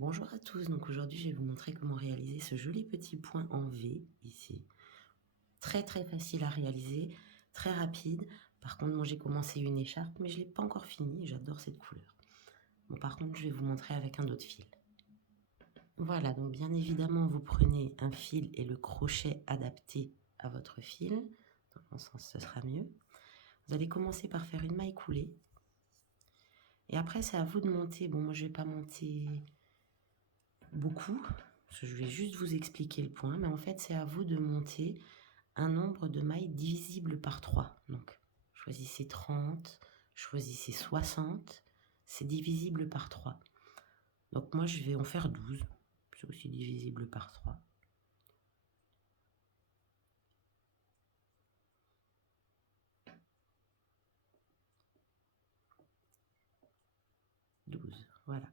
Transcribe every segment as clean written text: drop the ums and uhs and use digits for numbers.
Bonjour à tous, donc aujourd'hui je vais vous montrer comment réaliser ce joli petit point en V ici. Très très facile à réaliser, très rapide. Par contre moi j'ai commencé une écharpe mais je ne l'ai pas encore fini, j'adore cette couleur. Bon par contre je vais vous montrer avec un autre fil. Voilà, donc bien évidemment vous prenez un fil et le crochet adapté à votre fil. Dans mon sens ce sera mieux. Vous allez commencer par faire une maille coulée. Et après c'est à vous de monter. Bon moi je ne vais pas monter beaucoup, parce que je vais juste vous expliquer le point, mais en fait c'est à vous de monter un nombre de mailles divisible par 3. Donc choisissez 30, choisissez 60, c'est divisible par 3. Donc moi je vais en faire 12, c'est aussi divisible par 3. Voilà.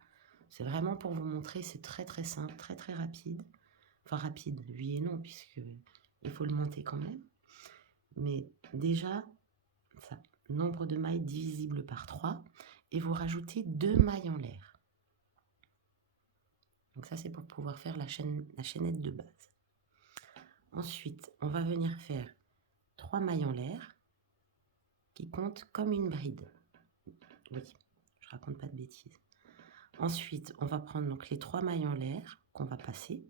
C'est vraiment pour vous montrer, c'est très très simple, très très rapide. Enfin rapide, oui et non, puisque il faut le monter quand même. Mais déjà, ça, nombre de mailles divisible par 3, et vous rajoutez 2 mailles en l'air. Donc ça, c'est pour pouvoir faire la chaînette de base. Ensuite, on va venir faire 3 mailles en l'air qui comptent comme une bride. Oui, je raconte pas de bêtises. Ensuite, on va prendre donc les 3 mailles en l'air qu'on va passer.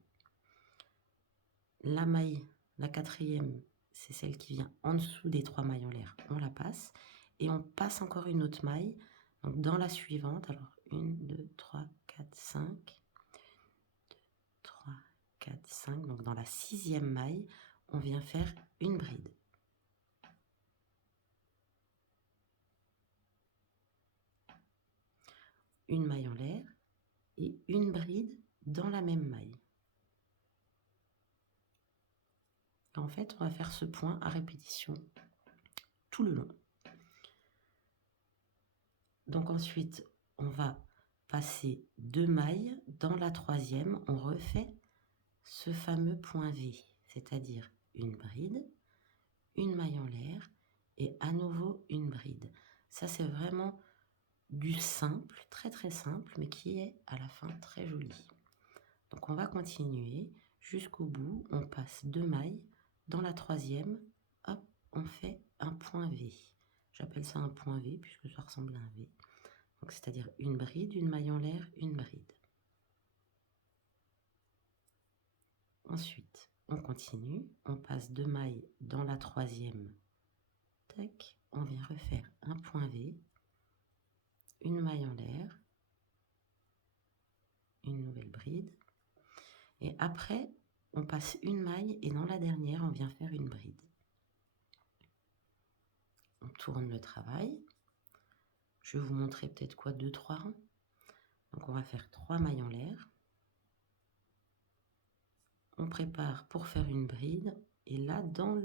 La maille, la quatrième, c'est celle qui vient en dessous des 3 mailles en l'air. On la passe et on passe encore une autre maille. Donc dans la suivante, alors 1, 2, 3, 4, 5. 3, 4, 5. Donc dans la 6e maille, on vient faire une bride. Une maille en l'air et une bride dans la même maille. En fait, on va faire ce point à répétition tout le long. Donc ensuite, on va passer 2 mailles. Dans la 3e, on refait ce fameux point V, c'est-à-dire une bride, une maille en l'air et à nouveau une bride. Ça, c'est vraiment du simple, très très simple, mais qui est à la fin très joli. Donc on va continuer jusqu'au bout, on passe 2 mailles, dans la 3e, hop, on fait un point V. J'appelle ça un point V puisque ça ressemble à un V. Donc c'est-à-dire une bride, une maille en l'air, une bride. Ensuite, on continue, on passe 2 mailles dans la 3e, tac, on vient refaire un point V, une maille en l'air, une nouvelle bride, et après, on passe une maille et dans la dernière, on vient faire une bride. On tourne le travail. Je vais vous montrer peut-être quoi, 2-3 rangs. Donc on va faire 3 mailles en l'air. On prépare pour faire une bride. Et là, dans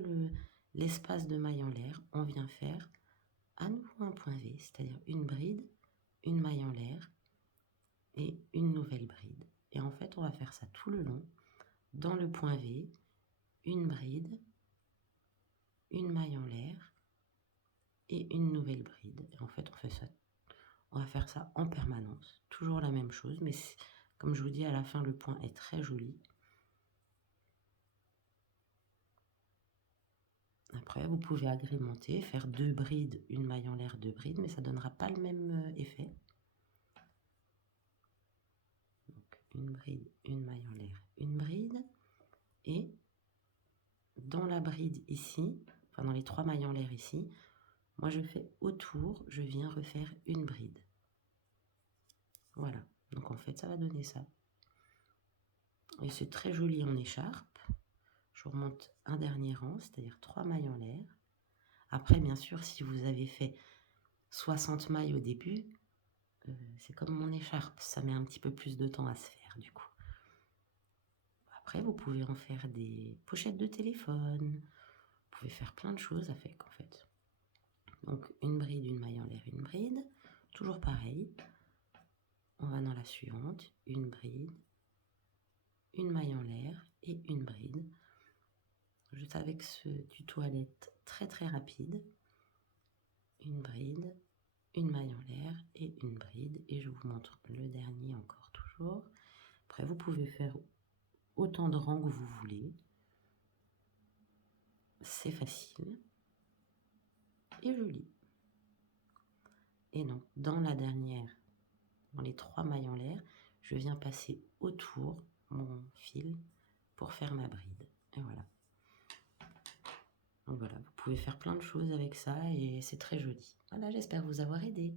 l'espace de mailles en l'air, on vient faire à nouveau un point V, c'est-à-dire une bride, une maille en l'air et une nouvelle bride. Et en fait, on va faire ça tout le long. Dans le point V, une bride, une maille en l'air et une nouvelle bride. Et en fait, on va faire ça en permanence. Toujours la même chose, mais comme je vous dis, à la fin, le point est très joli. Après, vous pouvez agrémenter, faire 2 brides, une maille en l'air, 2 brides, mais ça ne donnera pas le même effet. Donc, une bride, une maille en l'air, une bride. Et dans la bride ici, enfin dans les 3 mailles en l'air ici, moi je fais autour, je viens refaire une bride. Voilà, donc en fait ça va donner ça. Et c'est très joli en écharpe. Je remonte un dernier rang, c'est-à-dire 3 mailles en l'air. Après, bien sûr, si vous avez fait 60 mailles au début, c'est comme mon écharpe, ça met un petit peu plus de temps à se faire du coup. Après, vous pouvez en faire des pochettes de téléphone, vous pouvez faire plein de choses avec en fait. Donc une bride, une maille en l'air, une bride, toujours pareil. On va dans la suivante, une bride, une maille en l'air et une bride. Juste avec ce tuto à très très rapide. Une bride, une maille en l'air et une bride. Et je vous montre le dernier encore toujours. Après, vous pouvez faire autant de rangs que vous voulez. C'est facile et joli. Et donc, dans la dernière, dans les 3 mailles en l'air, je viens passer autour mon fil pour faire ma bride. Et voilà. Donc voilà, vous pouvez faire plein de choses avec ça et c'est très joli. Voilà, j'espère vous avoir aidé.